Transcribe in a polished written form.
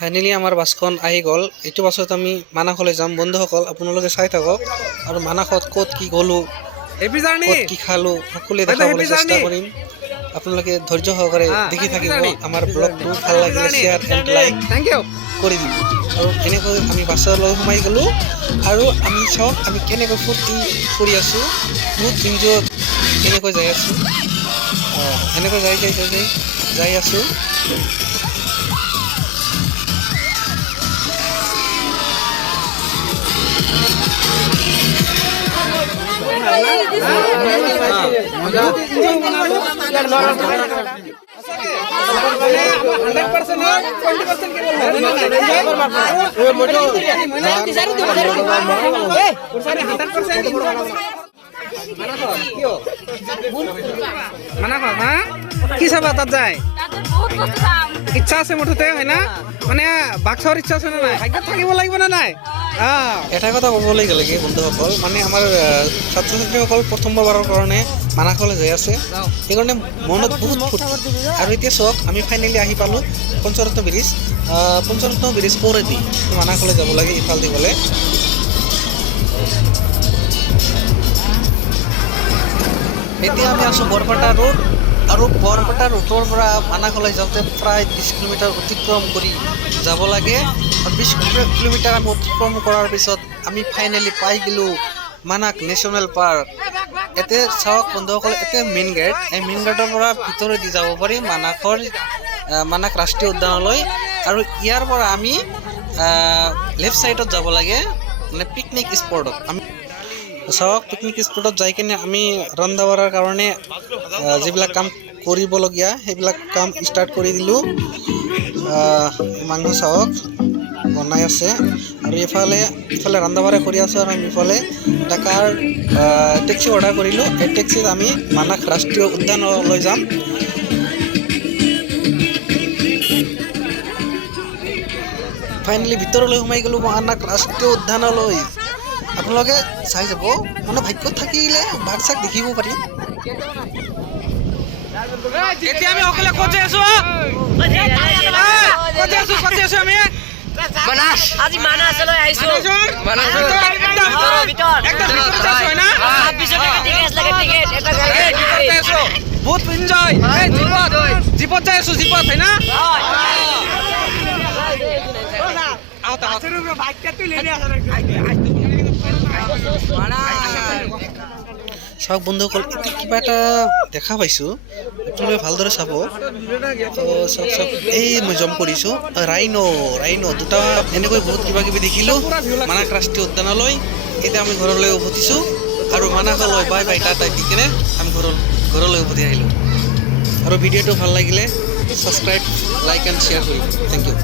Finally আমাৰ বাছখন আহি গ'ল। এইটো বাছত আমি মানাসলৈ যাম। বন্ধুসকল আপোনালোকে চাই থাকক আৰু মানাসত ক'ত কি গ'লোঁ, ক'ত কি খালোঁ সকলোৱে দেখাবলৈ চেষ্টা কৰিম। আপোনালোকে ধৈৰ্য সহকাৰে দেখি থাকিব। আমাৰ ব্লগটো ভাল লাগিলে শ্বেয়াৰ এণ্ড লাইক কৰি দিব। আৰু এনেকৈ আমি বাছলৈ সোমাই গ'লোঁ আৰু আমি চাওক আমি কেনেকৈ ফূৰ্তি কৰি আছোঁ, বহুত ইনজয় কেনেকৈ যাই আছোঁ। এনেকৈ যাই আছোঁ। কি চাবা তাত যায় ইচ্ছা আছে মুঠতে হয় না, মানে বাক্সৰ ইচ্ছা আছে নে নাই, ভাগ্যত থাকিব লাগিব নে নাই? এটা কথা ক'বলৈ গ'লে কি বন্ধুসকল, মানে আমাৰ ছাত্ৰ ছাত্ৰীসকল প্ৰথমবাৰৰ কাৰণে মানাসলৈ যাই আছে, সেইকাৰণে মনত বহুত ফূৰ্তি। আৰু এতিয়া চাওক আমি ফাইনেলি আহি পালোঁ পঞ্চৰত্ন ব্ৰিজ পৰেদি মানাসলৈ যাব লাগে ইফালে দি গ'লে। এতিয়া আমি আছোঁ বৰপেটা ৰোড, আৰু বৰপেটা ৰোডৰ পৰা মানাসলৈ যাওঁতে প্ৰায় 20 কিলোমিটাৰ অতিক্ৰম কৰি যাব লাগে। আৰু 20 কিলোমিটাৰ আমি অতিক্ৰম কৰাৰ পিছত আমি ফাইনেলি পাই গ'লোঁ মানাস নেশ্যনেল পাৰ্ক। এতিয়া চাওক বন্ধুসকল, এতিয়া মেইন গেট, এই মেইন গেটৰ পৰা ভিতৰেদি যাব পাৰি মানাস ৰাষ্ট্ৰীয় উদ্যানলৈ। আৰু ইয়াৰ পৰা আমি লেফ্ট ছাইডত যাব লাগে, মানে পিকনিক স্পটত। আমি চাওক পিকনিক স্পটত যাই কিনে আমি ৰন্ধা বঢ়াৰ কাৰণে যিবিলাক কাম কৰিবলগীয়া সেইবিলাক কাম ষ্টাৰ্ট কৰি দিলোঁ। মাংস চাওক বনাই আছে, আৰু ইফালে ৰন্ধা বঢ়া কৰি আছোঁ। আৰু আমি ইফালে এটা কাৰ টেক্সি অৰ্ডাৰ কৰিলোঁ। এই টেক্সিত আমি মানাস ৰাষ্ট্ৰীয় উদ্যানলৈ যাম। ফাইনেলি ভিতৰলৈ সোমাই গ'লোঁ মানাস ৰাষ্ট্ৰীয় উদ্যানলৈ। আপোনালোকে চাই যাব, মানে ভাগ্যত থাকিলে বাঘ চাক দেখিব পাৰিম। এতিয়া আমি সকলোৱে ক'ত যাই আছোঁ? আমি মানাস আজি মানাসলৈ আহিছো। বহুত এনজয়, জীপত যাই আছো, জীপত হয় না। চাওক বন্ধুসকল, এতিয়া কিবা এটা দেখা পাইছোঁ, আপোনালোকে ভালদৰে চাব। চাওক এই মই জম্প কৰিছোঁ ৰাইন' দুটা, এনেকৈ বহুত কিবা কিবি দেখিলোঁ মানাস ৰাষ্ট্ৰীয় উদ্যানলৈ। এতিয়া আমি ঘৰলৈ উভতিছোঁ, আৰু মানাসলৈ বাই বাই টাটা দি কিনে আমি ঘৰলৈ উভতি আহিলোঁ। আৰু ভিডিঅ'টো ভাল লাগিলে ছাবস্ক্ৰাইব, লাইক এণ্ড শ্বেয়াৰ কৰিব। Thank U.